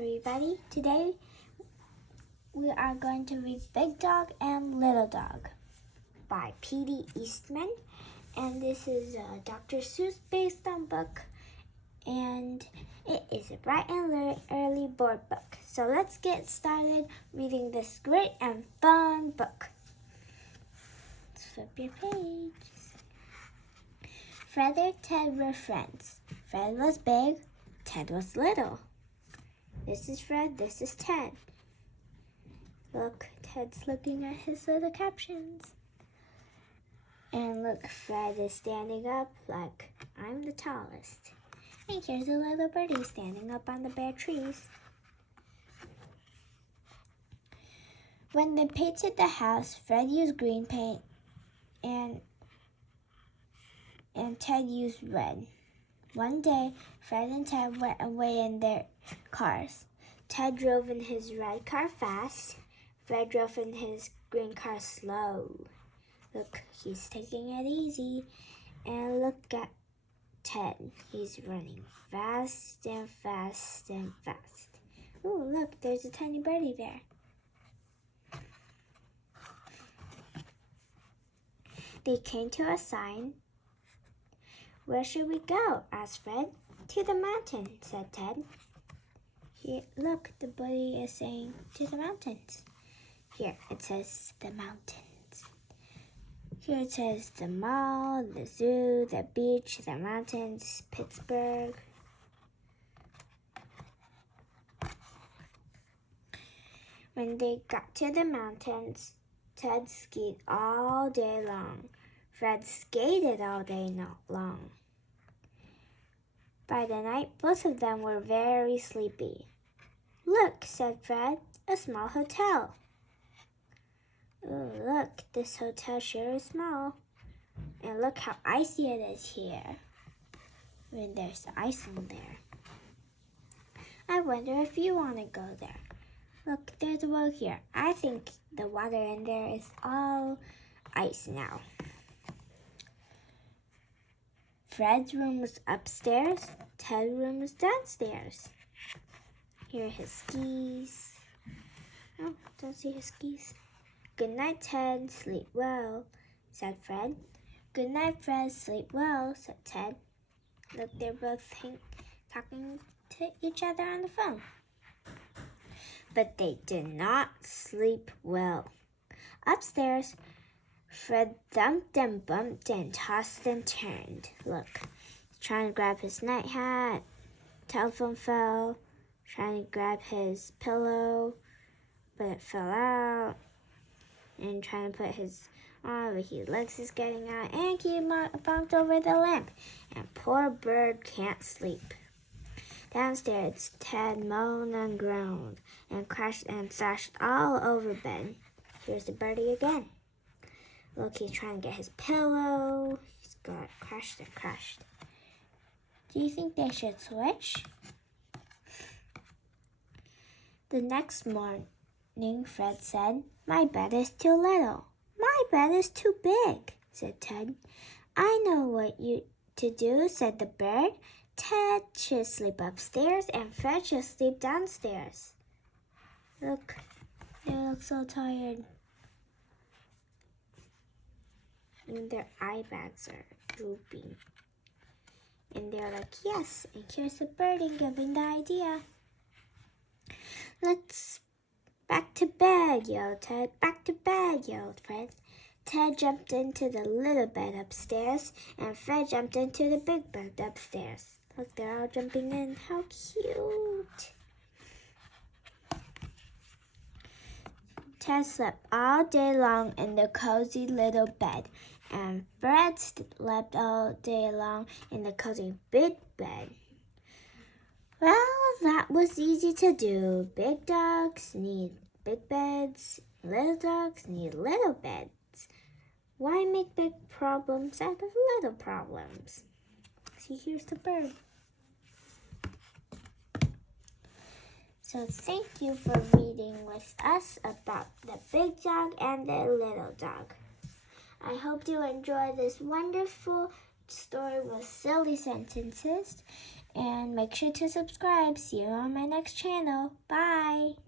everybody. Today we are going to read Big Dog and Little Dog by P.D. Eastman. And this is a Dr. Seuss based on book. And it is a bright and early board book. So let's get started reading this great and fun book. Let's flip your page. Fred and Ted were friends. Fred was big, Ted was little. This is Fred, this is Ted. Look, Ted's looking at his little captions. And look, Fred is standing up like, I'm the tallest. And here's a little birdie standing up on the bare trees. When they painted the house, Fred used green paint and Ted used red. One day, Fred and Ted went away in their cars. Ted drove in his red car fast. Fred drove in his green car slow. Look, he's taking it easy. And look at Ted. He's running fast and fast and fast. Ooh, look, there's a tiny birdie there. They came to a sign. Where should we go? Asked Fred. To the mountain, said Ted. Here, look, the birdie is saying to the mountains. Here, it says the mountains. Here it says the mall, the zoo, the beach, the mountains, Pittsburgh. When they got to the mountains, Ted skied all day long. Fred skated all day long. By the night, both of them were very sleepy. Look, said Fred, a small hotel. Oh, look, this hotel sure is small. And look how icy it is here. When there's ice in there. I wonder if you want to go there. Look, there's a well here. I think the water in there is all ice now. Fred's room was upstairs. Ted's room was downstairs. Here are his skis. Oh, don't see his skis. Good night, Ted. Sleep well, said Fred. Good night, Fred. Sleep well, said Ted. Look, they're both talking to each other on the phone. But they did not sleep well. Upstairs, Fred thumped and bumped and tossed and turned. Look, he's trying to grab his night hat. Telephone fell. Trying to grab his pillow, but it fell out. And trying to put his on, but his legs is getting out. And he bumped over the lamp. And poor bird can't sleep. Downstairs, Ted moaned and groaned and crashed and thrashed all over bed. Here's the birdie again. Look, he's trying to get his pillow. He's got crashed and crashed. Do you think they should switch? The next morning, Fred said, my bed is too little. My bed is too big, said Ted. I know what you to do, said the bird. Ted should sleep upstairs and Fred should sleep downstairs. Look, they look so tired. And their eye bags are drooping. And they're like, yes, and here's the birdie giving the idea. Let's back to bed, yelled Ted. Back to bed, yelled Fred. Ted jumped into the little bed upstairs, and Fred jumped into the big bed upstairs. Look, they're all jumping in. How cute. Ted slept all day long in the cozy little bed, and Fred slept all day long in the cozy big bed. Well, that was easy to do. Big dogs need big beds. Little dogs need little beds. Why make big problems out of little problems? See, here's the bird. So thank you for reading with us about the big dog and the little dog. I hope you enjoy this wonderful story with silly sentences. And make sure to subscribe. See you on my next channel. Bye!